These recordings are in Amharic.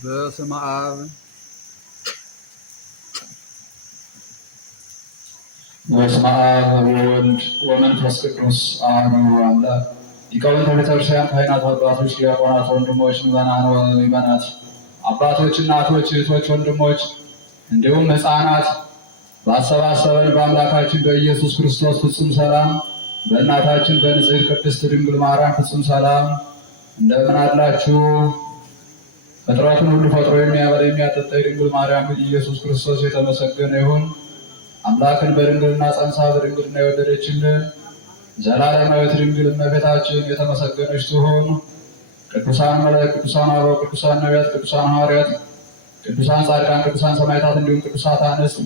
በስመ አብ ወወልድ ወመንፈስ ቅዱስ አሐዱ አምላክ። ሊቃውንተ ቤተክርስቲያን፣ ካህናት፣ አባቶች፣ ዲያቆናት፣ ወንድሞች፣ ምዕመናን ወምዕመናት፣ አባቶች፣ እናቶች፣ እህቶች፣ ወንድሞች እንዲሁም ሕፃናት ባሰባሰበን በአምላካችን በኢየሱስ ክርስቶስ ፍጹም ሰላም በእናታችን በንጽሕት ቅድስት ድንግል ማርያም ፍጹም ሰላም እንደምን አላችሁ? ፍጥረቱን ሁሉ ፈጥሮ የሚያበላ የሚያጠጣ የድንግል ማርያም ልጅ ኢየሱስ ክርስቶስ የተመሰገነ ይሁን። አምላክን በድንግልና ጸንሳ በድንግልና የወለደችልን ዘላለማዊት ድንግል እመቤታችን የተመሰገነች ትሁን። ቅዱሳን መላእክት፣ ቅዱሳን አበው፣ ቅዱሳን ነቢያት፣ ቅዱሳን ሐዋርያት፣ ቅዱሳን ጻድቃን፣ ቅዱሳን ሰማዕታት እንዲሁም ቅዱሳት አንስት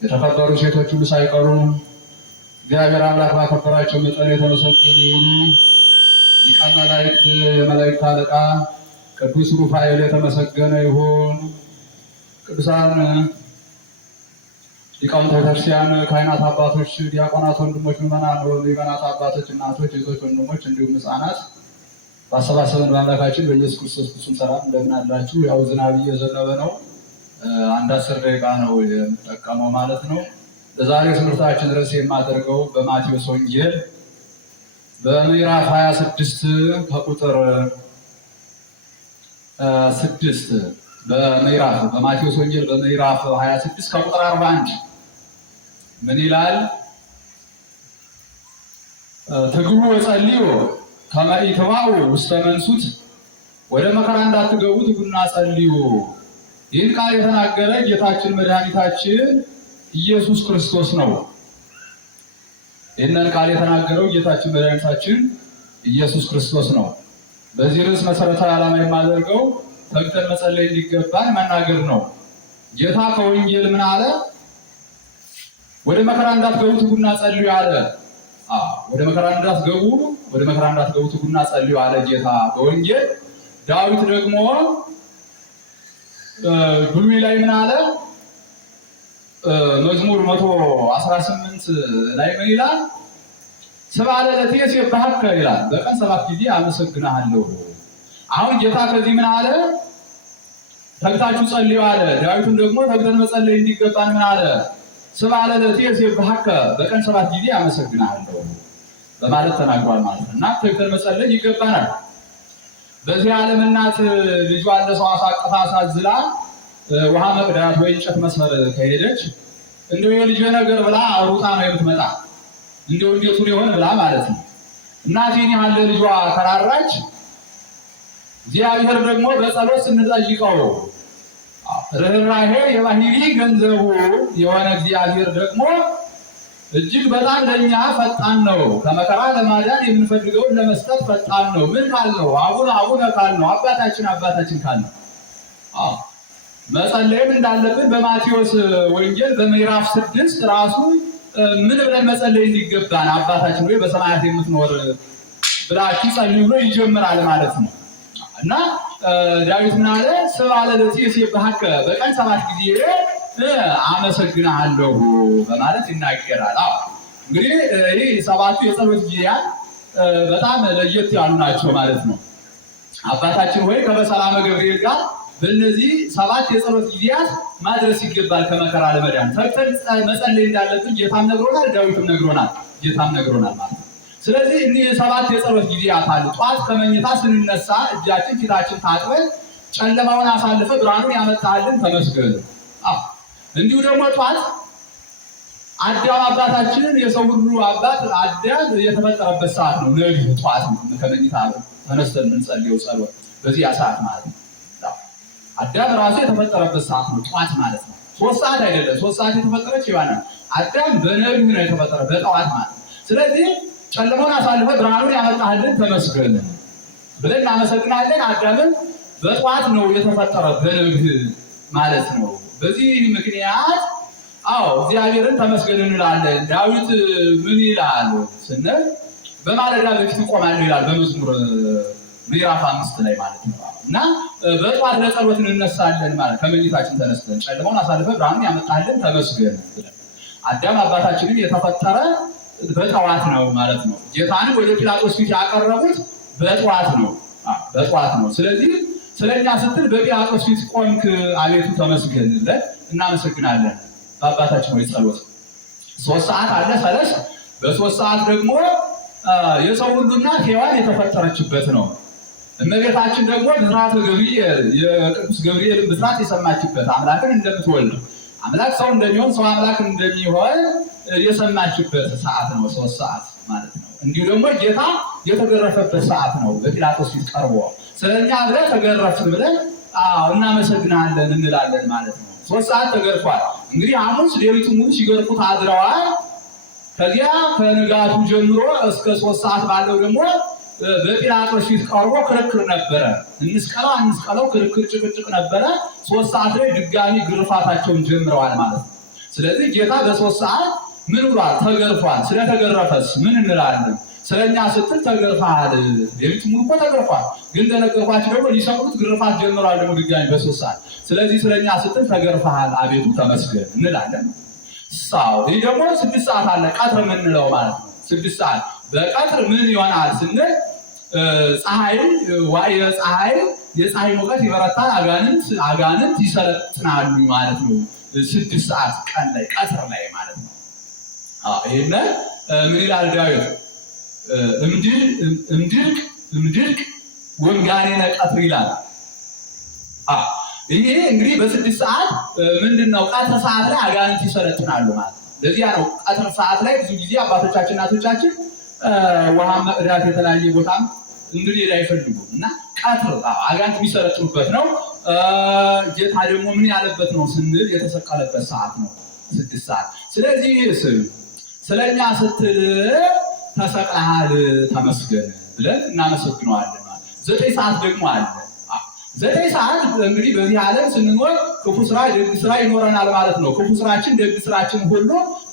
የተከበሩ ሴቶች ሁሉ ሳይቀሩ እግዚአብሔር አምላክ ባከበራቸው መጠን የተመሰገኑ ይሁኑ። ሊቀ መላእክት የመላእክት አለቃ ቅዱስ ሩፋኤል የተመሰገነ ይሁን። ቅዱሳን ሊቃውንተ ቤተክርስቲያን፣ ካህናት፣ አባቶች፣ ዲያቆናት፣ ወንድሞች፣ ምዕመናት፣ አባቶች፣ እናቶች፣ እህቶች፣ ወንድሞች እንዲሁም ሕፃናት ባሰባሰበን በአምላካችን በኢየሱስ ክርስቶስ ፍጹም ሰላም እንደምን አላችሁ? ያው ዝናብ እየዘነበ ነው። አንድ 10 ደቂቃ ነው የምጠቀመው ማለት ነው። በዛሬው ትምህርታችን ርዕስ የማደርገው በማቴዎስ ወንጌል በምዕራፍ 26 ከቁጥር 6 በማቴዎስ ወንጌል በምዕራፍ 26 ከቁጥር 41 ምን ይላል? ትግቡ ወጸልዩ ከመ ኢትባኡ ውስተ መንሱት፣ ወደ መከራ እንዳትገቡ ትጉና ጸልዩ። ይህን ቃል የተናገረ ጌታችን መድኃኒታችን ኢየሱስ ክርስቶስ ነው። ይህንን ቃል የተናገረው ጌታችን መድኃኒታችን ኢየሱስ ክርስቶስ ነው። በዚህ ርዕስ መሰረታዊ ዓላማ የማደርገው ተግተን መጸለይ እንዲገባን መናገር ነው። ጌታ ከወንጌል ምን አለ? ወደ መከራ እንዳትገቡ ትጉና ጸልዩ አለ። ወደ መከራ እንዳትገቡ ትጉና ጸልዩ አለ ጌታ በወንጌል። ዳዊት ደግሞ ብሉይ ላይ ምን አለ? መዝሙር 118 ላይ ምን ይላል? ሰብአ ለዕለቴ እሴብሐከ ይላል። በቀን 7 ጊዜ አመሰግንሃለሁ። አሁን ጌታ ከዚህ ምን አለ? ተግታችሁ ጸልዩ አለ። ዳዊቱን ደግሞ ተግተን መጸለይ እንዲገባን ምን አለ? ሰብአ ለዕለቴ እሴብሐከ በቀን 7 ጊዜ አመሰግንሃለሁ በማለት ተናግሯል ማለት ነው። እና ተግተን መጸለይ ይገባናል። በዚህ ዓለም እናት ልጇን ለሰው አሳቅፋ አሳዝላ ውሃ መቅዳት ወይ እንጨት መስመር ከሄደች እንደው የልጅ ነገር ብላ ሩጣ ነው የምትመጣ። እንደው እንዴት ሊሆን ብላ ማለት ነው። እናቴን ያህል ልጇ ከራራች እግዚአብሔር ደግሞ በጸሎት ስንጠይቀው ርኅራኄ የባህሪ ገንዘቡ የሆነ እግዚአብሔር ደግሞ እጅግ በጣም ለኛ ፈጣን ነው። ከመከራ ለማዳን የምንፈልገውን ለመስጠት ፈጣን ነው። ምን ካልነው? አቡነ ካልነው፣ አባታችን ካልነው መጸለይም እንዳለብን በማቴዎስ ወንጌል በምዕራፍ 6 ራሱ ምን ብለን መጸለይ እንዲገባን አባታችን ወይ በሰማያት የምትኖር ብላችሁ ጸልዩ ብሎ ይጀምራል ማለት ነው። እና ዳዊት ምን አለ? ሰብአ ለዕለቴ እሴብሐከ በቀን 7 ጊዜ አመሰግንሃለሁ በማለት ይናገራል። እንግዲህ ይህ 7ቱ የጸሎት ጊዜያት በጣም ለየት ያሉ ናቸው ማለት ነው። አባታችን ሆይ ከበሰላመ ገብርኤል ጋር በእነዚህ 7 የጸሎት ጊዜያት ማድረስ ይገባል ከመከራ ለመዳን። ተግተን መጸለይ እንዳለብን ጌታም ነግሮናል፣ ዳዊትም ነግሮናል፣ ጌታም ነግሮናል ማለት ነው። ስለዚህ እኒህ 7 የጸሎት ጊዜያት አሉ። ጠዋት ከመኝታ ስንነሳ እጃችን ፊታችን ታጥበን ጨለማውን አሳልፈ ብርሃኑን ያመጣልን ተመስገን። እንዲሁ ደግሞ ጠዋት አዳም አባታችንን የሰው ሁሉ አባት አዳም የተፈጠረበት ሰዓት ነው። ነግህ ጠዋት ከመኝታ ተነስተን የምንጸልየው ጸሎት በዚህ ሰዓት ማለት ነው። አዳም ራሱ የተፈጠረበት ሰዓት ነው ጠዋት ማለት ነው። 3 ሰዓት አይደለም። 3 ሰዓት የተፈጠረች ይባና አዳም በነግህ ነው የተፈጠረ በጠዋት ማለት ነው። ስለዚህ ጨለማውን አሳልፈ ብርሃኑን ያመጣልን ተመስገን ብለን እናመሰግናለን። አዳምን በጠዋት ነው የተፈጠረ በነግህ ማለት ነው። በዚህ ምክንያት እግዚአብሔርን ተመስገን እንላለን። ዳዊት ምን ይላል ስንል በማለዳ በፊት እቆማለሁ ይላል በመዝሙር ምዕራፍ 5 ላይ ማለት ነው። እና በጠዋት ለጸሎት እንነሳለን ማለት ከመኝታችን ተነስተን ጨለማውን አሳልፈ ብርሃኑን ያመጣልን ተመስገን ብለን አዳም አባታችንን የተፈጠረ በጠዋት ነው ማለት ነው። ጌታንም ወደ ጲላጦስ ፊት ያቀረቡት በጠዋት ነው። በጠዋት ነው። ስለዚህ ስለኛ ስትል በጲላጦስ ፊት ቆምክ፣ አቤቱ ተመስገንለት፣ እናመሰግናለን። በአባታችን ሆይ ጸሎት 3 ሰዓት አለ ሰለስ በ3 ሰዓት ደግሞ የሰው ሁሉ እናት ሔዋን የተፈጠረችበት ነው። እመቤታችን ደግሞ ብስራተ ገብርኤል የቅዱስ ገብርኤል ብስራት የሰማችበት አምላክን እንደምትወልድ አምላክ ሰው እንደሚሆን ሰው አምላክ እንደሚሆን የሰማችበት ሰዓት ነው 3 ሰዓት ማለት ነው። እንዲሁ ደግሞ ጌታ የተገረፈበት ሰዓት ነው። በጲላጦስ ፊት ቀርቦ ስለኛ ብለህ ተገረፍን ብለን እናመሰግናለን እንላለን ማለት ነው። 3 ሰዓት ተገርፏል። እንግዲህ ሐሙስ ሌሊቱን ሙሉ ሲገርፉት አድረዋል። ከዚያ ከንጋቱ ጀምሮ እስከ 3 ሰዓት ባለው ደግሞ በጲላጦስ ፊት ቀርቦ ክርክር ነበረ። እንስቀለው አንስቀለው ክርክር ጭቅጭቅ ነበረ። 3 ሰዓት ላይ ድጋሚ ግርፋታቸውን ጀምረዋል ማለት ነው። ስለዚህ ጌታ በ3 ሰዓት ምን ብሏል? ተገርፏል። ስለተገረፈስ ምን እንላለን? ስለኛ ስትል ተገርፈሃል። ሌሊት ሙሉ እኮ ተገርፏል። ግን እንደነገርኳችሁ ደግሞ ሊሰቅሉት ግርፋት ጀምረዋል ደግሞ ድጋሚ በ3 ሰዓት። ስለዚህ ስለኛ ስትል ተገርፈሃል፣ አቤቱ ተመስገን እንላለን። ይህ ደግሞ 6 ሰዓት አለ ቀትር የምንለው ማለት ነው። 6 ሰዓት በቀትር ምን ይሆናል ስንል የፀሐይ ሙቀት ይበረታል፣ አጋንንት ይሰለጥናሉ ማለት ነው። 6 ሰዓት ቀን ላይ ቀትር ላይ ማለት ነው። ይሄን ምን ይላል ዳዊት? እምድርቅ ወንጋኔነ ቀትር ይላል። ይሄ እንግዲህ በ6 ሰዓት ምንድነው? ቀትር ሰዓት ላይ አጋንንት ይሰለጥናሉ ማለት ነው። ለዚያ ነው ቀትር ሰዓት ላይ ብዙ ጊዜ አባቶቻችን እናቶቻችን ውሃ መቅዳት የተለያየ ቦታም እንግዲህ አይፈልጉም እና ቀትር አጋንንት የሚሰለጥኑበት ነው። ጌታ ደግሞ ምን ያለበት ነው ስንል የተሰቀለበት ሰዓት ነው 6 ሰዓት። ስለዚህ ስለኛ ስትል ተሰቅለሃል ተመስገን ብለን እናመሰግነዋለን ማለት። 9 ሰዓት ደግሞ አለ። 9 ሰዓት እንግዲህ በዚህ ዓለም ስንኖር ክፉ ስራ ደግ ስራ ይኖረናል ማለት ነው። ክፉ ስራችን ደግ ስራችን ሁሉ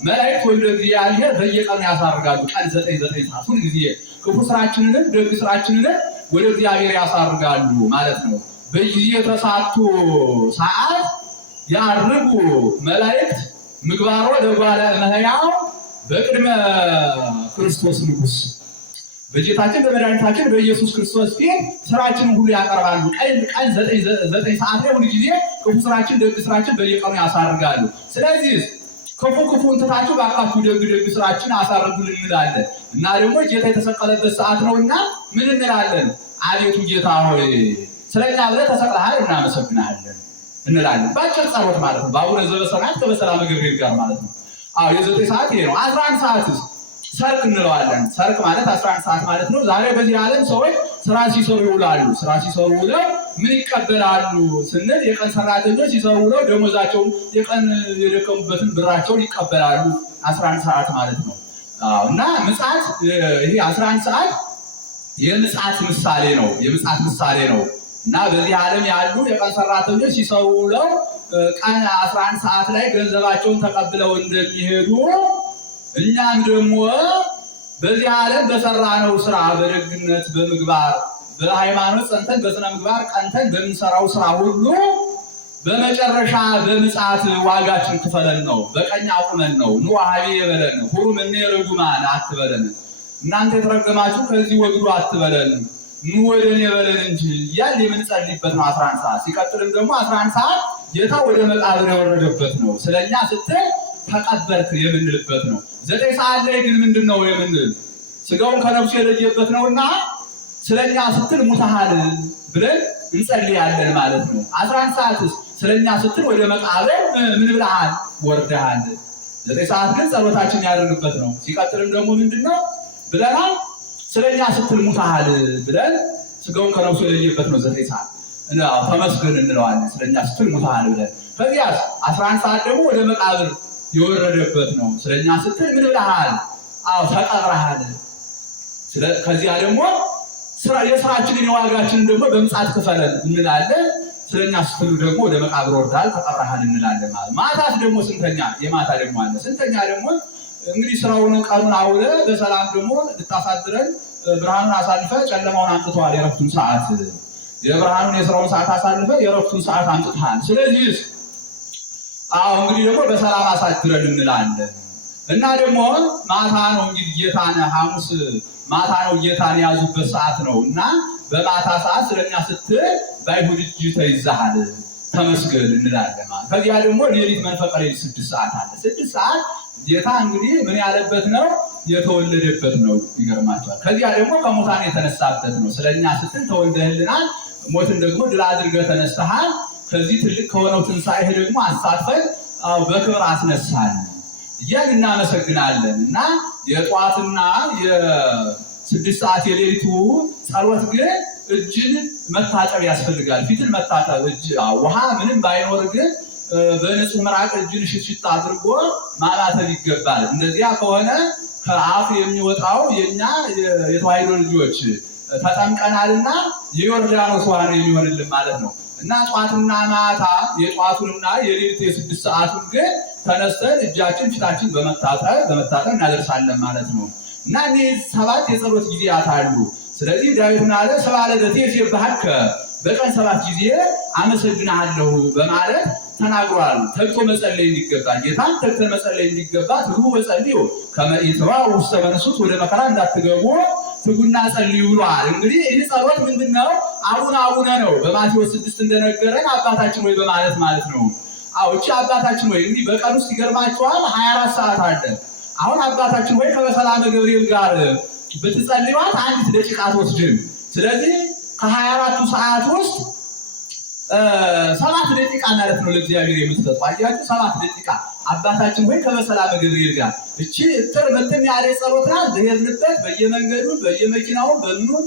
መላእክት ወደ እግዚአብሔር በየቀኑ ያሳርጋሉ። ቀን 9 ሰዓት ሁሉ ጊዜ ክፉ ስራችንን ደግ ስራችንን ወደ እግዚአብሔር ያሳርጋሉ ማለት ነው። በጊዜ ተሳቱ ሰዓት ያርጉ መላእክት ምግባሮ ለጓለ እመሕያው በቅድመ ክርስቶስ ንጉሥ በጌታችን በመድኃኒታችን በኢየሱስ ክርስቶስ ፊት ስራችንን ሁሉ ያቀርባሉ። ቀን 9 ሰዓት ላይ ሁሉ ጊዜ ክፉ ስራችን ደግ ስራችን በየቀኑ ያሳርጋሉ። ስለዚህ ክፉን ትታችሁ ባካችሁ ደግ ስራችን አሳርጉልን እንላለን እና ደግሞ ጌታ የተሰቀለበት ሰዓት ነውና ምን እንላለን? አቤቱ ጌታ ሆይ ስለኛ ብለህ ተሰቅለሃል እናመሰግናለን እንላለን። ባጭር ጸሎት ማለት ነው። በአቡነ ዘበሰማያት ከበሰላመ ገብርኤል ጋር ማለት ነው። የ9 ሰዓት ይሄ ነው። 11 ሰዓትስ ሰርክ እንለዋለን። ሰርክ ማለት 11 ሰዓት ማለት ነው። ዛሬ በዚህ ዓለም ሰዎች ስራ ሲሰሩ ይውላሉ። ስራ ሲሰሩ ውለው ምን ይቀበላሉ ስንል የቀን ሰራተኞች ሲሰሩ ውለው ደሞዛቸውን የቀን የደከሙበትን ብራቸውን ይቀበላሉ። 11 ሰዓት ማለት ነው። እና ምጽአት ይሄ 11 ሰዓት የምጽአት ምሳሌ ነው። የምጽአት ምሳሌ ነው። እና በዚህ ዓለም ያሉ የቀን ሰራተኞች ሲሰሩ ውለው ቀን 11 ሰዓት ላይ ገንዘባቸውን ተቀብለው እንደሚሄዱ እኛም ደግሞ በዚህ ዓለም በሰራነው ስራ በደግነት በምግባር በሃይማኖት ጸንተን በስነ ምግባር ቀንተን በምንሰራው ስራ ሁሉ በመጨረሻ በምጽአት ዋጋችን ክፈለን ነው። በቀኝ አቁመን ነው። ኑ ሀቤ የበለን ሁሩም እኔ ርጉማን አትበለን፣ እናንተ የተረገማችሁ ከዚህ ወግዱ አትበለን፣ ኑ ወደ እኔ በለን እንጂ እያልን የምንጸልይበት ነው 11 ሰዓት። ሲቀጥልም ደግሞ 11 ሰዓት ጌታ ወደ መቃብር የወረደበት ነው። ስለኛ ስትል ተቀበልክ የምንልበት ነው። 9 ሰዓት ላይ ግን ምንድነው የምንል? ስጋውን ከነፍሱ የለየበት ነውና ስለኛ ስትል ሙተሃል ብለን እንጸልያለን ማለት ነው። 11 ሰዓትስ ስለኛ ስትል ወደ መቃብር ምን ብለሃል? ወርደሃል። 9 ሰዓት ግን ጸሎታችን ያደርግበት ነው። ሲቀጥልም ደግሞ ምንድነው ብለናል? ስለኛ ስትል ሙተሃል ብለን ስጋውን ከነፍሱ የለየበት ነው 9 ሰዓት ተመስገን እንለዋለን። ስለኛ ስትል ሙተሃል ብለን ከዚያስ 11 ሰዓት ደግሞ ወደ መቃብር የወረደበት ነው። ስለኛ ስትል ምን ብለሃል? ተቀብረሃል። ከዚያ ደግሞ የስራችንን የዋጋችንን ደግሞ በምጽአት ክፈለን እንላለን። ስለኛ ስትሉ ደግሞ ወደ መቃብር ወርደሃል ተቀብረሃል እንላለን ማለት። ማታስ ደግሞ ስንተኛ? የማታ ደግሞ አለ። ስንተኛ ደግሞ እንግዲህ ስራውን ቀኑን አውለ በሰላም ደግሞ ልታሳድረን ብርሃኑን አሳልፈ ጨለማውን አምጥተዋል። የረፍቱን ሰዓት የብርሃኑን የስራውን ሰዓት አሳልፈ የረፍቱን ሰዓት አምጥተሃል። ስለዚህ እንግዲህ ደግሞ በሰላም አሳድረን እንላለን። እና ደግሞ ማታ ነው እንግዲህ ጌታን ሐሙስ ማታ ነው ጌታን የያዙበት ሰዓት ነው እና በማታ ሰዓት ስለኛ ስትል በአይሁድ እጅ ተይዘሃል ተመስገን እንላለን ማለት። ከዚያ ደግሞ ሌሊት መንፈቀ ሌሊት 6 ሰዓት አለ። 6 ሰዓት ጌታ እንግዲህ ምን ያለበት ነው? የተወለደበት ነው። ይገርማቸዋል። ከዚያ ደግሞ ከሙታን የተነሳበት ነው። ስለኛ ስትል ተወልደህልናል፣ ሞትን ደግሞ ድል አድርገህ ተነስተሃል። ከዚህ ትልቅ ከሆነው ትንሣኤህ ደግሞ አሳትፈን በክብር አስነሳን እያል እናመሰግናለን። እና የጠዋትና የ6 ሰዓት የሌሊቱ ጸሎት ግን እጅን መታጠብ ያስፈልጋል። ፊትን መታጠብ እጅ ውሃ ምንም ባይኖር ግን በንጹህ ምራቅ እጅን ሽሽት አድርጎ ማማተብ ይገባል። እንደዚያ ከሆነ ከአፍ የሚወጣው የኛ የተዋሕዶ ልጆች ተጠምቀናልና የዮርዳኖስ ውሃ ነው የሚሆንልን ማለት ነው። እና ጧትና ማታ የጧቱንና የሌሊቱ የ6 ሰዓቱን ግን ተነስተን እጃችን ፊታችን በመታጠብ እናደርሳለን ማለት ነው። እና እነዚህ 7 የጸሎት ጊዜያት አሉ። ስለዚህ ዳዊት ምን አለ? ሰብአ ለዕለቴ እሴብሐከ በቀን 7 ጊዜ አመሰግንሃለሁ በማለት ተናግሯል። ተግቶ መጸለይ እንዲገባል ጌታን ተግተን መጸለይ እንዲገባ ትጉ ወጸልዩ ከመ ኢትባኡ ውስተ መንሱት ወደ መከራ እንዳትገቡ ትጉና ጸልዩ ብሏል። እንግዲህ ይህ ጸሎት ምንድነው? አቡነ ነው። በማቴዎስ 6 እንደነገረን አባታችን ወይ በማለት ማለት ነው። እቺ አባታችን ወይ እንግዲህ በቀን ውስጥ ይገርማችኋል 24 ሰዓት አለ። አሁን አባታችን ወይ ከበሰላመ ገብርኤል ጋር ብትጸልዩት 1 ደቂቃ አትወስድም። ስለዚህ ከ24ቱ ሰዓት ውስጥ 7 ደቂቃ ማለት ነው ለእግዚአብሔር የምትሰጡ። አያችሁ 7 ደቂቃ አባታችን ወይ ከበሰላመ ገብርኤል ጋር እቺ እጥር ምጥን ያለ ጸሎት ናት። በሄድንበት በየመንገዱ በየመኪናው በምኑም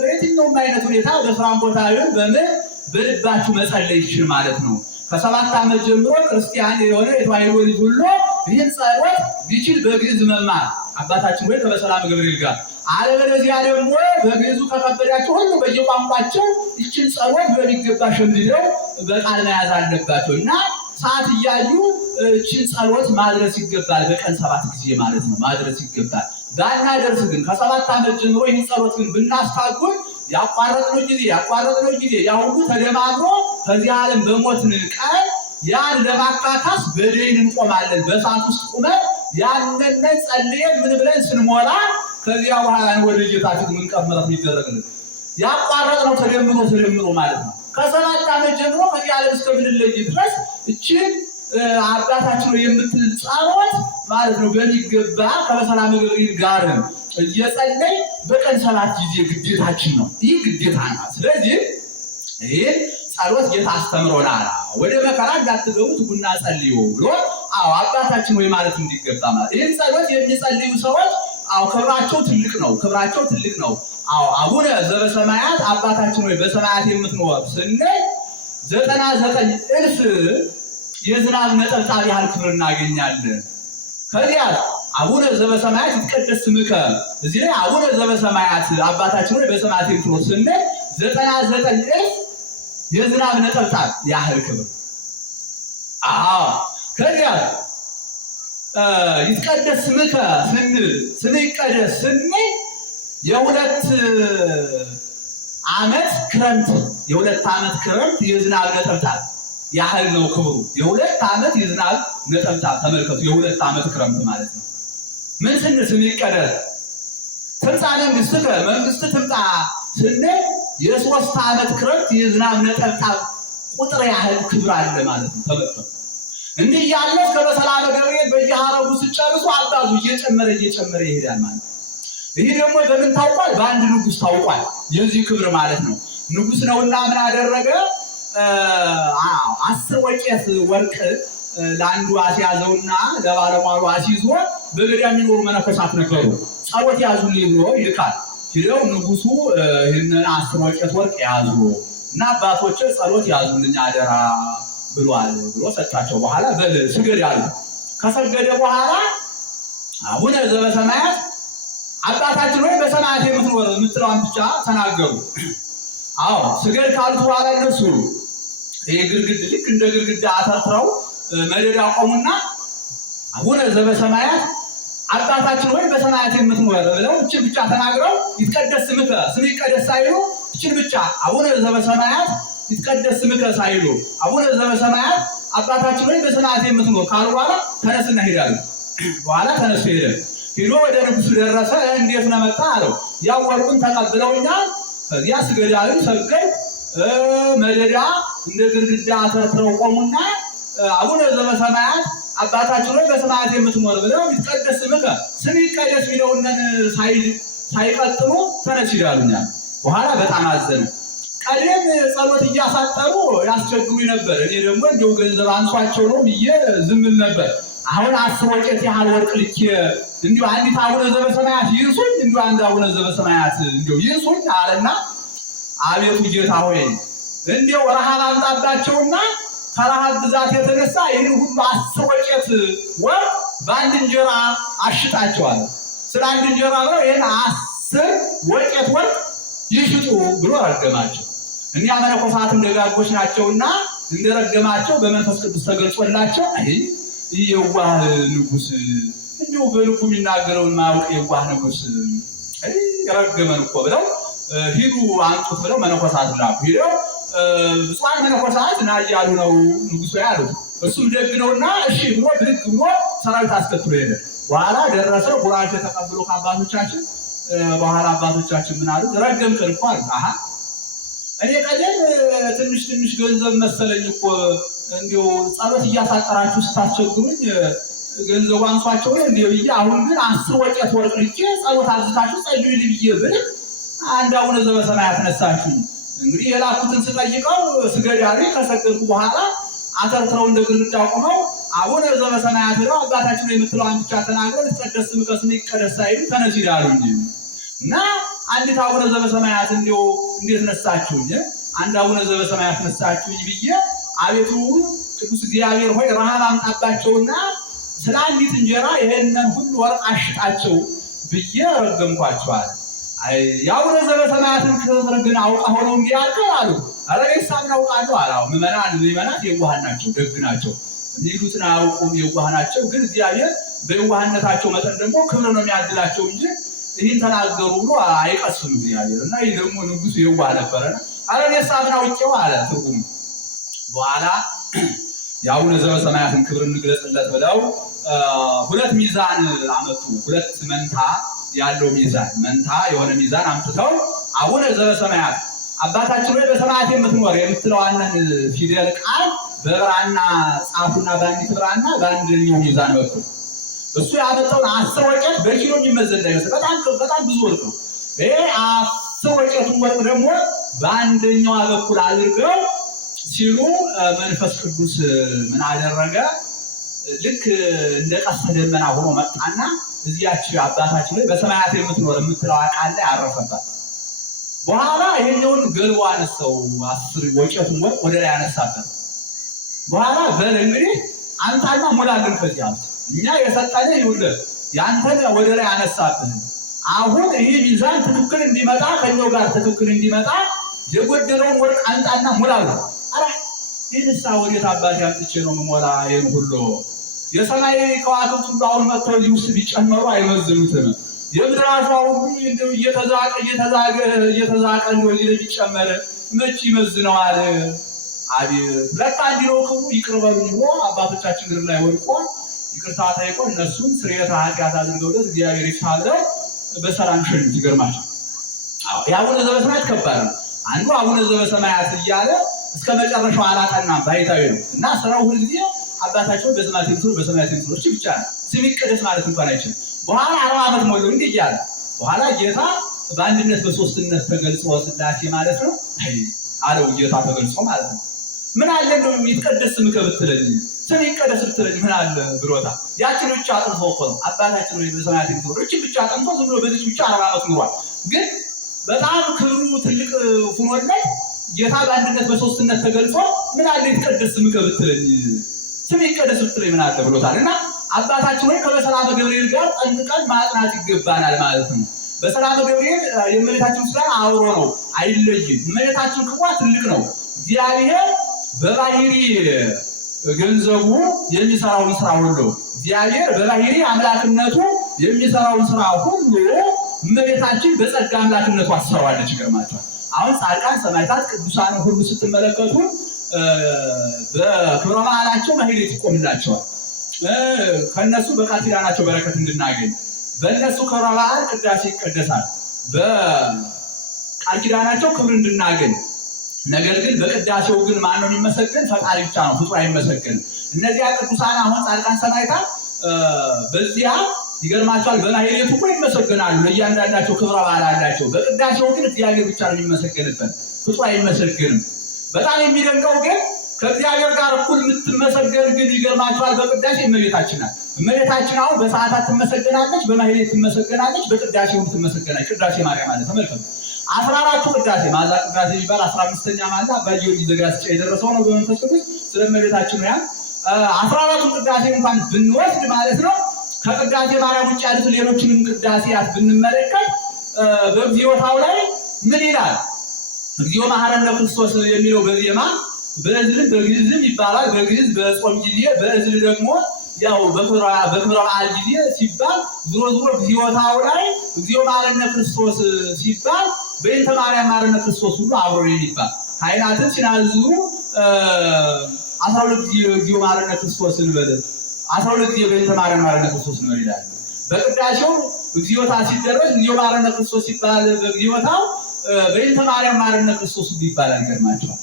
በየትኛውም አይነት ሁኔታ በስራም ቦታ ይሁን በምን በልባችሁ መጸለይ ይችል ማለት ነው። ከ7 ዓመት ጀምሮ ክርስቲያን የሆነ የተዋሕዶ ልጅ ሁሉ ይህን ጸሎት ቢችል በግዕዝ መማር አባታችን ወይ ከበሰላመ ገብርኤል ጋር፣ አለበለዚያ ደግሞ በግዕዙ ከከበዳቸው ሁሉ በየቋንቋቸው ይችን ጸሎት በሚገባ ሸምድደው በቃል መያዝ አለባቸው እና ሰዓት እያዩ ይችን ጸሎት ማድረስ ይገባል። በቀን 7 ጊዜ ማለት ነው ማድረስ ይገባል። ባናደርስ ግን ከ7 ዓመት ጀምሮ ይህን ጸሎት ግን ብናስታጉል ያቋረጥነው ጊዜ ያ ሁሉ ተደማምሮ ከዚህ ዓለም በሞትን ቀን ያን ለማካካስ በደይን እንቆማለን። በሰዓት ውስጥ ቁመን ያንን ጸልየን ምን ብለን ስንሞላ ከዚያ በኋላ ወደ ጌታችን ምንቀመጥ ይደረግልን። ያቋረጥነው ተደምሮ ማለት ነው። ከ7 ዓመት ጀምሮ ከዚህ ዓለም እስከምንለይ ድረስ እቺን አባታችን የምትል ጸሎት ማለት ነው በሚገባ ከበሰላመ ገብርኤል ጋር እየጸለይ በቀን 7 ጊዜ ግዴታችን ነው። ይህ ግዴታ ነው። ስለዚህ ይህ ጸሎት ጌታ አስተምሮናል። ወደ መከራ እንዳትገቡ ትጉና ጸልዩ ብሎ አባታችን ወይ ማለት እንዲገባ ማለት ይህን ጸሎት የሚጸልዩ ሰዎች ክብራቸው ትልቅ ነው። አቡነ ዘበሰማያት አባታችን ወይ በሰማያት የምትኖር ስንል 99,000 የዝናብ ነጠብጣብ ያህል ክብር እናገኛለን። ከዚያ አቡነ ዘበሰማያት ይትቀደስ ስምከ እዚህ ላይ አቡነ ዘበሰማያት አባታችን ወይ በሰማያት የምትኖር ስንል 99,000 የዝናብ ነጠብጣብ ያህል ክብር። ከዚያ ይትቀደስ ስምከ ስንል ስም ይቀደስ ስንል የ2 ዓመት ክረምት የዝናብ ነጠብጣብ ያህል ነው ክብሩ። የ2 ዓመት የዝናብ ነጠብጣብ ተመልከቱ። የ2 ዓመት ክረምት ማለት ነው። ምን ስንል ስም ይቀደስ ትምጣ መንግስት ትምጣ ስንል የ3 ዓመት ክረምት የዝናብ ነጠብጣብ ቁጥር ያህል ክብር አለ ማለት ነው። ተመልከቱ። እንዲህ ያለ ከበሰላመ ገብርኤል በየሐረጉ ሲጨርሱ አባዙ እየጨመረ ይሄዳል ማለት ነው። ይህ ደግሞ በምን ታውቋል? በአንድ ንጉስ ታውቋል። የዚህ ክብር ማለት ነው። ንጉስ ነውና ምን አደረገ? 10 ወቄት ወርቅ ለአንዱ አስያዘውና ለባለሟሉ አስይዞ በገዳም የሚኖሩ መነኮሳት ነበሩ። ጸሎት ያዙልኝ ብሎ ይልካል። ሄደው ንጉሱ ይህንን 10 ወቄት ወርቅ ያዙ እና አባቶች ጸሎት ያዙልኝ አደራ ብሏል ብሎ ሰጣቸው። በኋላ በል ስገድ ያሉ። ከሰገደ በኋላ አቡነ ዘበሰማያት አባታችን ወይ በሰማያት የምትኖር የምትለዋን ብቻ ተናገሩ። ስገድ ካሉት በኋላ እነሱ ልክ እንደ ግድግዳ አተርትረው መደዳ ቆሙና አቡነ ዘበሰማያት አባታችን ወይ በሰማያት የምትኖር ብለው እችን ብቻ ተናግረው ይትቀደስ ስምከ ስም ይቀደስ ሳይሉ እችን ብቻ አቡነ ዘበሰማያት ይትቀደስ ስምከ ሳይሉ አቡነ ዘበሰማያት አባታችን ወይ በሰማያት የምትኖር ካሉ በኋላ ተነስና ሄዳሉ። በኋላ ተነስቶ ሄደ። ሄዶ ወደ ንጉሱ ደረሰ። እንዴት ነው መጣ አለው። ያው ወርቁን ተቀብለውኛል። ከዚያ ስገዳዊ ሰገድ መደዳ እንደ ግድግዳ ተርትረው ቆሙና አቡነ ዘበሰማያት አባታችን ሆይ በሰማያት የምትኖር ብለው ይትቀደስ ስምከ ስምህ ይቀደስ ቢለውን ሳይቀጥሉ ተነስ ይላሉኛል። በኋላ በጣም አዘነ። ቀደም ጸሎት እያሳጠሩ ያስቸግሩኝ ነበር። እኔ ደግሞ እንደው ገንዘብ አንሷቸው ነው ብዬ ዝም ል ነበር። አሁን 10 ወቄት ያህል ወርቅ ልኬ እንዲሁ አንዲት አቡነ ዘበሰማያት ይርሱኝ፣ እንዲሁ አንድ አቡነ ዘበሰማያት እንዲሁ ይርሱኝ አለና አቤቱ ጌታ ሆይ እንዲሁ ረሃብ አምጣባቸውና ከረሃብ ብዛት የተነሳ ይህን ሁሉ 10 ወቄት ወርቅ በአንድ እንጀራ አሽጣቸዋል። ስለ አንድ እንጀራ ብለው ይህን 10 ወቄት ወርቅ ይሽጡ ብሎ ረገማቸው። እኒያ መነኮሳትም ደጋጎች ናቸውና እንደረገማቸው በመንፈስ ቅዱስ ተገልጾላቸው ይህ የዋህ ንጉሥ እንዲሁ በልቡ የሚናገረውን ማያውቅ የዋህ ንጉሥ ረገመን እኮ ብለው ሂዱ አንጡት ብለው መነኮሳት ላኩ። ሂደው ብፁዓን መነኮሳት ና እያሉ ነው ንጉሡ ያሉት። እሱም ደግ ነውና እሺ ብሎ ብድግ ብሎ ሰራዊት አስከትሎ ሄደ። በኋላ ደረሰ። ቡራኬ ተቀብሎ ከአባቶቻችን በኋላ አባቶቻችን ምን አሉት? ረገምከን እኮ አሉት። እኔ ቀደም ትንሽ ገንዘብ መሰለኝ እኮ እንዲሁ ጸሎት እያሳጠራችሁ ስታስቸግሩኝ ገንዘቡ አንሷቸው ነው እንዲሁ ብዬ፣ አሁን ግን 10 ወቄት ወርቅ ልኬ ጸሎት አዝታችሁ ጸልዩልኝ ብዬ ብል አንድ አቡነ ዘበሰማያት ነሳችሁኝ። እንግዲህ የላኩትን ስጠይቀው ስገዳሪ ከሰገድኩ በኋላ አተርትረው እንደ ግድግዳ ቆመው አቡነ ዘበሰማያት ብለው አባታችን የምትለዋን ብቻ ተናግረው ይትቀደስ ስምከ ስምህ ይቀደስ ሳይሉ ተነስ ይላሉ እንጂ እና አንዲት አቡነ ዘበሰማያት እንዲሁ እንዴት ነሳችሁኝ? አንድ አቡነ ዘበሰማያት ነሳችሁኝ ብዬ አቤቱ ቅዱስ እግዚአብሔር ሆይ ረሃብ አምጣባቸውና ስለ አንዲት እንጀራ ይሄንን ሁሉ ወርቅ አሽጣቸው ብዬ ረገምኳቸዋል። የአቡነ ዘበሰማያትን ክብር ግን አውቃ ሆነው እንዲህ አልከው አሉ። ኧረ እኔስ አውቃለሁ አላው። ምዕመናት የዋህ ናቸው፣ ደግ ናቸው። የሚሉትን አያውቁም፣ የዋህ ናቸው። ግን እግዚአብሔር በየዋህነታቸው መጠን ደግሞ ክብር ነው የሚያድላቸው እንጂ ይህን ተናገሩ ብሎ አይቀስም እግዚአብሔር። እና ይህ ደግሞ ንጉሡ የዋህ ነበረ። ኧረ እኔስ አውቄው አለ ትርጉም። በኋላ የአቡነ ዘበሰማያትን ክብር እንግለጽለት ብለው 2 ሚዛን አመጡ። 2 መንታ ያለው ሚዛን መንታ የሆነ ሚዛን አምጥተው አቡነ ዘበሰማያት አባታችን ሆይ በሰማያት የምትኖር የምትለዋንን ፊደል ቃል በብራና ጻፉና በአንዲት ብራና በአንደኛው ሚዛን በኩል እሱ ያመጣውን 10 ወቄት በኪሎ የሚመዘን አይመስል በጣም ብዙ ወርቅ ነው። ይሄ 10 ወቄቱን ወርቅ ደግሞ በአንደኛው በኩል አድርገው ሲሉ መንፈስ ቅዱስ ምን አደረገ? ልክ እንደ ቀስተ ደመና ሆኖ መጣና እዚያች አባታችን ላይ በሰማያት የምትኖር የምትለው ቃል ላይ አረፈባት። በኋላ ይሄኛውን ገልቦ አነሳው። 10 ወቄቱን ወርቅ ወደ ላይ አነሳበት። በኋላ በል እንግዲህ አንታና ሙላልን ከዚያ እኛ የሰጠንህ ይኸውልህ ያንተን ወደ ላይ አነሳብህ። አሁን ይሄ ሚዛን ትክክል እንዲመጣ ከኛው ጋር ትክክል እንዲመጣ የጎደለውን ወርቅ አንጣና ሙላልን። አረ ይህንሳ ወዴት አባቴ አምጥቼ ነው የምሞላ? ይሄን ሁሉ የሰማይ ከዋክብት ሁሉ አሁን መጥተው እዚህ ውስጥ ቢጨመሩ አይመዝኑትም። የምድር አሸዋ ሁሉ እንደው እየተዛቀ እንደው እዚህ ላይ ቢጨመር መች ይመዝነዋል? አቤት ለካ እንዲለው ክብሩ ይቅር በሉኝ ብሎ አባቶቻችን እግር ላይ ወድቆ ይቅርታ ጠይቆ እነሱን ስርየተ ኃጢአት አድርገውለት እግዚአብሔር ይስሐለው በሰላም ሸኙት። ይገርማቸው። የአቡነ ዘበሰማያት ከባድ ነው። አንዱ አቡነ ዘበሰማያት እያለ እስከ መጨረሻው አላጠናም፣ ባይታዊ ነው እና ስራው ሁልጊዜ አባታቸው በሰማያት የምትኖር እቺ ብቻ ነው። ስምህ ይቀደስ ማለት እንኳን አይችልም። በኋላ 40 ዓመት ሞሉ እንዲህ እያለ በኋላ ጌታ በአንድነት በሶስትነት ተገልጾ ስላሴ ማለት ነው አለው። ጌታ ተገልጾ ማለት ነው። ምን አለ እንደው ይትቀደስ ስምከ ብትለኝ ስምህ ይቀደስ ብትለኝ ምን አለ ብሎታ። ያችን ብቻ አጥንቶ እኮ ነው አባታችን ወይ በሰማያት የምትኖር እቺ ብቻ አጥንቶ ዝም ብሎ በዚህ ብቻ 40 ዓመት ኖሯል። ግን በጣም ክብሩ ትልቅ ሆኖለት ጌታ በአንድነት በሶስትነት ተገልጾ ምን አለ ይትቀደስ ስምከ ብትለኝ ስምህ ይቀደስ ብትለኝ ምን አለ ብሎታል። እና አባታችን ወይ ከበሰላመ ገብርኤል ጋር ጠንቅቀን ማጥናት ይገባናል ማለት ነው። በሰላመ ገብርኤል የእመቤታችን ስራ አውሮ ነው፣ አይለይም። እመቤታችን ክብሯ ትልቅ ነው። እግዚአብሔር በባህሪ ገንዘቡ የሚሰራውን ስራ ሁሉ እግዚአብሔር በባህሪ አምላክነቱ የሚሰራውን ስራ ሁሉ እመቤታችን በጸጋ አምላክነቱ አሰራዋለች። ይገርማቸዋል። አሁን ጻድቃን፣ ሰማዕታት፣ ቅዱሳን ሁሉ ስትመለከቱ በክብረ በዓላቸው ማህሌት ይቆምላቸዋል። ከነሱ በቃል ኪዳናቸው በረከት እንድናገኝ በእነሱ ክብረ በዓል ቅዳሴ ይቀደሳል። በቃል ኪዳናቸው ክብር እንድናገኝ። ነገር ግን በቅዳሴው ግን ማን ነው የሚመሰገን? ፈጣሪ ብቻ ነው፣ ፍጡር አይመሰገንም። እነዚያ ቅዱሳን አሁን ጻድቃን ሰማዕታት በዚያ ይገርማቸዋል። በማህሌቱ እኮ ይመሰገናሉ፣ ለእያንዳንዳቸው ክብረ በዓል አላቸው። በቅዳሴው ግን እግዚአብሔር ብቻ ነው የሚመሰገንበት፣ ፍጡር አይመሰገንም። በጣም የሚደንቀው ግን ከእግዚአብሔር ጋር እኩል የምትመሰገን ግን ይገርማቸዋል በቅዳሴ እመቤታችን ናት። እመቤታችን አሁን በሰዓታት ትመሰገናለች፣ በማህሌት ትመሰገናለች፣ በቅዳሴው ትመሰገናለች። ቅዳሴ ማርያም ማለት ተመልከቱ። 14ቱ ቅዳሴ ማዛ ቅዳሴ የሚባል 15ኛ ማዛ በጊዮርጊስ ዘጋስጫ የደረሰው ነው በመንፈስ ቅዱስ ስለ እመቤታችን ነው። ያ 14ቱ ቅዳሴ እንኳን ብንወስድ ማለት ነው ከቅዳሴ ማርያም ውጭ ያሉት ሌሎችንም ቅዳሴያት ብንመለከት በግዚኦታው ላይ ምን ይላል? እግዚኦ መሐረነ ክርስቶስ የሚለው በዜማ በእዝል በግዕዝም ይባላል። በግዕዝ በጾም ጊዜ፣ በእዝል ደግሞ ያው በክብረ በዓል ጊዜ ሲባል ዞሮ ዞሮ እግዚኦታው ላይ እግዚኦ መሐረነ ክርስቶስ ሲባል በእንተ ማርያም መሐረነ ክርስቶስ ሁሉ አብሮ ይባል። ካህናትን ሲናዝዙ 12 ጊዜ እግዚኦ መሐረነ ክርስቶስ እንበል፣ 12 ጊዜ በእንተ ማርያም መሐረነ ክርስቶስ እንበል ይላል። በቅዳሴው እግዚኦታ ሲደረስ እግዚኦ መሐረነ ክርስቶስ ሲባል በግዚኦታው በእንተ ማርያም መሐረነ ክርስቶስ ሁሉ ይባላል። ይገርማቸዋል።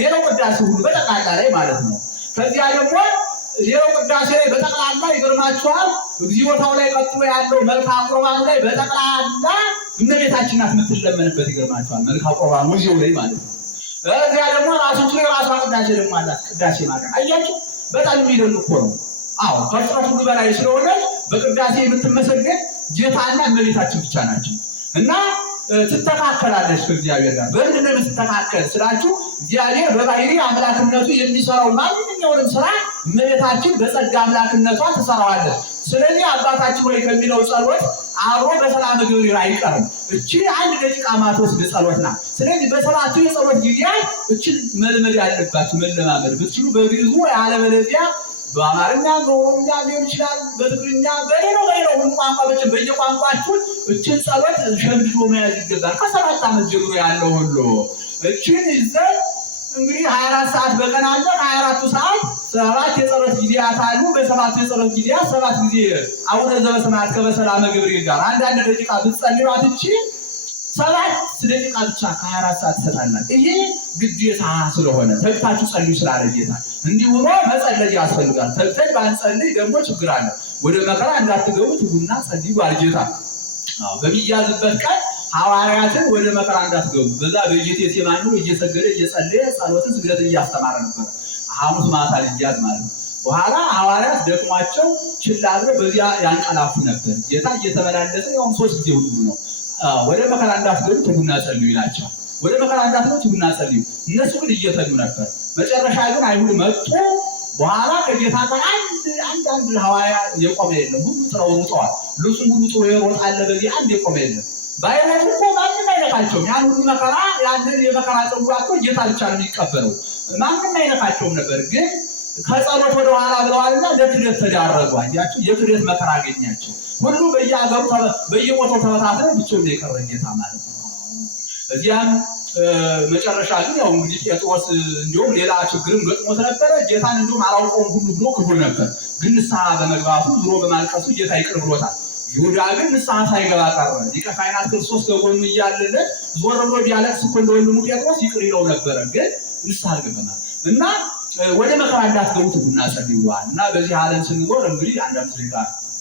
ሌላው ቅዳሴ ሁሉ በጠቅላላ ላይ ማለት ነው። ከዚያ ደግሞ ሌላው ቅዳሴ ላይ በጠቅላላ ይገርማቸዋል። እግዚኦታው ላይ ቀጥሎ ያለው መልክአ ቁርባኑ ላይ በጠቅላላ እመቤታችን ናት የምትለመንበት። ይገርማቸዋል። መልክአ ቁርባኑ እዚያው ላይ ማለት ነው። እዚያ ደግሞ ራሱ የራሷ ቅዳሴ ደግሞ አላት። ቅዳሴ ማርያም አያችሁ፣ በጣም የሚደንቅ እኮ ነው። አዎ ከፍጥረት ሁሉ በላይ ስለሆነ በቅዳሴ የምትመሰገን ጌታና እመቤታችን ብቻ ናቸው እና ትተካከላለች ከእግዚአብሔር ጋር። በምንድን ነው የምትተካከል ስላችሁ እግዚአብሔር በባህሪ አምላክነቱ የሚሰራው ማንኛውንም ስራ እመቤታችን በጸጋ አምላክነቷ ትሰራዋለች። ስለዚህ አባታችን ወይ ከሚለው ጸሎት አብሮ በሰላም ግብር አይቀርም። እቺ አንድ ደቂቃ ማትወስድ ጸሎት ናት። ስለዚህ በሰባቱ የጸሎት ጊዜያት እችን መልመድ ያለባችሁ መለማመድ ብትችሉ በግዕዙ ያለበለዚያ በአማርኛ በኦሮምኛ ሊሆን ይችላል፣ በትግርኛ በሌላው ሁሉ ቋንቋዎችን በየቋንቋችሁ እችን ጸሎት ሸምድዶ መያዝ ይገባል። ከ7 ዓመት ጀምሮ ያለው ሁሉ እችን ይዘን እንግዲህ 24 ሰዓት በቀን አለ። 24ቱ ሰዓት 7 የጸሎት ጊዜያት አሉ። በ7ቱ የጸሎት ጊዜያት 7 ጊዜ አቡነ ዘበሰማያት ከበሰላመ ገብርኤል ጋር አንዳንድ ደቂቃ ብትጸልዩት እቺ 7 ደቂቃ ብቻ ከ24 ሰዓት ትሰጣላችሁ። ይሄ ግዴታ ስለሆነ ተግታችሁ ጸልዩ ስላለ ጌታ እንዲሁ ነው። መጸለይ ያስፈልጋል። ተግተን ባንጸልይ ደግሞ ችግር አለ። ወደ መከራ እንዳትገቡ ትጉና ጸልዩ አለ ጌታ። በሚያዝበት ቀን ሐዋርያትን ወደ መከራ እንዳትገቡ በዛ በጌቴሴማኒ እየሰገደ እየጸለየ ጸሎትን ስግደትን እያስተማረ ነበር። ሐሙስ ማታ ልያዝ ማለት ነው። በኋላ ሐዋርያት ደክሟቸው ችላ ብለው በዚያ ያንቀላፉ ነበር። ጌታ እየተመላለሰ ያው 3 ጊዜ ሁሉ ነው ወደ መከራ እንዳትገቡ ትጉና ጸልዩ ይላቸዋል። ወደ መከራ እንዳትገቡ ትጉና ጸልዩ። እነሱ ግን እየተኙ ነበር። መጨረሻ ግን አይሁድ መጡ። በኋላ ከጌታ ጋር አንድ ሐዋርያ የቆመ የለም። ሁሉ ጥለው ሩጠዋል። ልብሱን ሁሉ ጥሎ ይሮጣል። በዚህ አንድ የቆመ የለም። ባይሮጡ እኮ ማንም አይነካቸውም። ያን ሁሉ መከራ ያንን የመከራ ጽዋ እኮ ጌታ ብቻ ነው የሚቀበለው። ማንም አይነካቸውም ነበር። ግን ከጸሎት ወደ ኋላ ብለዋልና ለክደት ተዳረጉ። አያችሁ፣ የክደት መከራ አገኛቸው። ሁሉ በየአገሩ በየቦታው ተበታትነው ብቻውን የቀረ ጌታ ማለት ነው። እዚያም መጨረሻ ግን ያው እንግዲህ ጴጥሮስ እንዲሁም ሌላ ችግርም ገጥሞት ነበረ። ጌታን እንዲሁም አላውቀውም ሁሉ ብሎ ክብር ነበር። ግን ንስሐ በመግባቱ ዞሮ በማልቀሱ ጌታ ይቅር ብሎታል። ይሁዳ ግን ንስሐ ሳይገባ ቀረ። ሊቀ ካህናት ክርስቶስ ከጎኑ እያለለ ዞር ብሎ ቢያለቅስ እኮ እንደ ወንድሙ ጴጥሮስ ይቅር ይለው ነበረ። ግን ንስሐ አልገባም እና ወደ መከራ እንዳትገቡ ትጉና ጸልዩ ብለዋል። እና በዚህ ዓለም ስንኖር እንግዲህ አንዳንድ ደቂቃ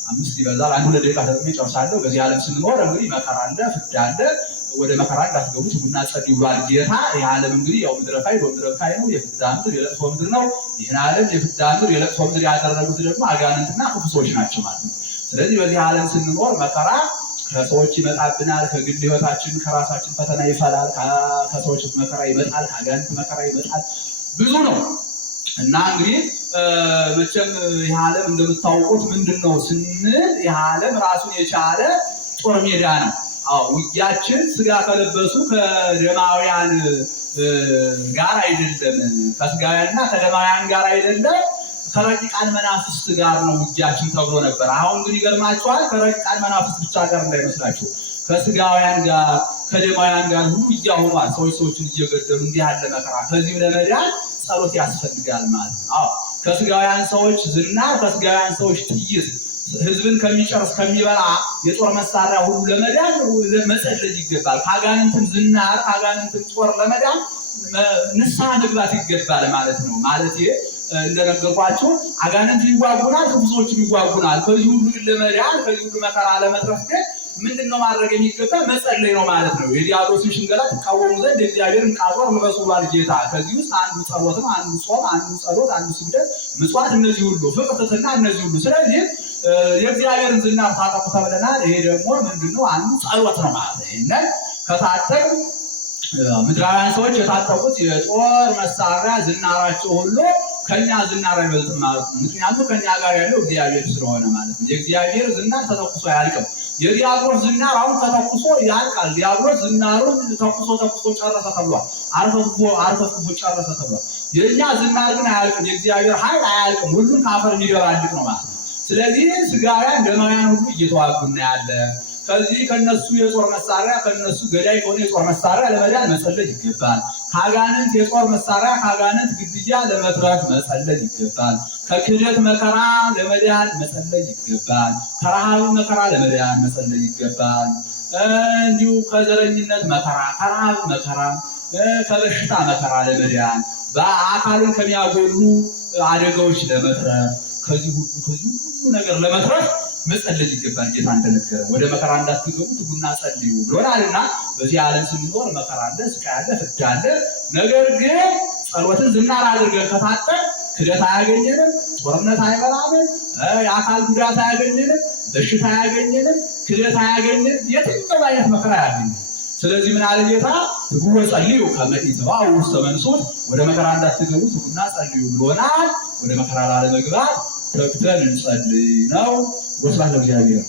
5 ይበዛል 1-2 ደቂቃ ተጠቅሜ ጨርሳለሁ። በዚህ ዓለም ስንኖር እንግዲህ መከራ አለ፣ ፍዳ አለ። ወደ መከራ እንዳትገቡ ትጉና ጸልዩ ብሏል ጌታ። ይህ ዓለም እንግዲህ ያው ምድረ ፋይ በምድረ ፋይ ነው። የፍዳ ምድር የለቅሶ ምድር ነው። ይህን ዓለም የፍዳ ምድር የለቅሶ ምድር ያደረጉት ደግሞ አጋንንትና ክፉ ሰዎች ናቸው ማለት ነው። ስለዚህ በዚህ ዓለም ስንኖር መከራ ከሰዎች ይመጣብናል። ከግል ሕይወታችን ከራሳችን ፈተና ይፈላል። ከሰዎች መከራ ይመጣል። ከአጋንንት መከራ ይመጣል። ብዙ ነው እና እንግዲህ መቼም ይህ ዓለም እንደምታውቁት ምንድን ነው ስንል ይህ ዓለም ራሱን የቻለ ጦር ሜዳ ነው። ውጊያችን ስጋ ከለበሱ ከደማውያን ጋር አይደለም፣ ከስጋውያንና ከደማውያን ጋር አይደለም፣ ከረቂቃን መናፍስት ጋር ነው ውጊያችን ተብሎ ነበር። አሁን ግን ይገርማችኋል፣ ከረቂቃን መናፍስት ብቻ ጋር እንዳይመስላችሁ ከስጋውያን ጋር ከደማውያን ጋር ሁሉ ውጊያ ሆኗል። ሰዎችን እየገደሉ እንዲህ ያለ መከራ። ከዚህም ለመዳን ጸሎት ያስፈልጋል ማለት ነው። ከስጋውያን ሰዎች ዝናር፣ ከስጋውያን ሰዎች ጥይት ህዝብን ከሚጨርስ ከሚበላ የጦር መሳሪያ ሁሉ ለመዳን መጸለይ ይገባል። ከአጋንንትም ዝናር ከአጋንንትም ጦር ለመዳን ንስሐ መግባት ይገባል ማለት ነው። ማለት እንደነገርኳችሁ አጋንንት ይዋጉናል፣ ክፉ ሰዎችም ይዋጉናል። ከዚህ ሁሉ ለመዳን ከዚህ ሁሉ መከራ ለመትረፍ ግን ምንድነው ማድረግ የሚገባ? መጸለይ ነው ማለት ነው። የዲያብሎስን ሽንገላ ተቃወሙ ዘንድ የእግዚአብሔርን ቃል ልበሱ ብሏል ጌታ። ከዚህ ውስጥ አንዱ ጸሎት ነው፣ አንዱ ጾም፣ አንዱ ጸሎት፣ አንዱ ስግደት፣ ምጽዋት፣ እነዚህ ሁሉ ፍቅር፣ ትሕትና፣ እነዚህ ሁሉ። ስለዚህ የእግዚአብሔርን ዝናር ታጠቁ ተብለናል። ይሄ ደግሞ ምንድነው? አንዱ ጸሎት ነው ማለት ነው። ይሄንን ከታጠቅ ምድራውያን ሰዎች የታጠቁት የጦር መሳሪያ ዝናራቸው ሁሉ ከኛ ዝናር አይበልጥም ማለት ነው። ምክንያቱም ከኛ ጋር ያለው እግዚአብሔር ስለሆነ ማለት ነው። የእግዚአብሔር ዝናር ተተኩሶ አያልቅም። የዲያብሎስ ዝናር አሁን ተተኩሶ ያልቃል። ዲያብሎስ ዝናሩን ተኩሶ ጨረሰ ተብሏል። አርፈፍፎ ጨረሰ ተብሏል። የኛ ዝናር ግን አያልቅም። የእግዚአብሔር ኃይል አያልቅም። ሁሉን ከአፈር የሚደባልቅ ነው ማለት ነው። ስለዚህ ስጋውያን ደማውያን ሁሉ እየተዋጉ እናያለን። ከዚህ ከነሱ የጦር መሳሪያ ከነሱ ገዳይ ከሆነ የጦር መሳሪያ ለመዳን መጸለይ ይገባል። ከአጋንንት የጦር መሳሪያ ከአጋንንት ግድያ ለመትረፍ መጸለይ ይገባል። ከክህደት መከራ ለመዳን መጸለይ ይገባል። ከረሃብ መከራ ለመዳን መጸለይ ይገባል። እንዲሁ ከዘረኝነት መከራ፣ ከረሃብ መከራ፣ ከበሽታ መከራ ለመዳን በአካልን ከሚያጎሉ አደጋዎች ለመትረፍ ከዚህ ሁሉ ነገር ለመትረፍ መጸለይ ይገባል። ጌታ እንደነገረ ወደ መከራ እንዳትገቡ ትጉና ጸልዩ ብሎናልና በዚህ ዓለም ስንኖር መከራ አለ፣ ስቃይ አለ፣ ፍዳ አለ። ነገር ግን ጸሎትን ዝናር አድርገን ከታጠቅ ክደት አያገኘንም፣ ጦርነት አይበላንም፣ የአካል ጉዳት አያገኘንም፣ በሽታ አያገኘንም፣ ክደት አያገኘንም፣ የትኛው አይነት መከራ አያገኘንም። ስለዚህ ምን አለ ጌታ? ትጉ ጸልዩ ከመ ኢትባኡ ውስተ መንሱት፣ ወደ መከራ እንዳትገቡ ትጉና ጸልዩ ብሎናል። ወደ መከራ ላለመግባት ተግተን እንጸልይ ነው። ወስብሐት ለእግዚአብሔር።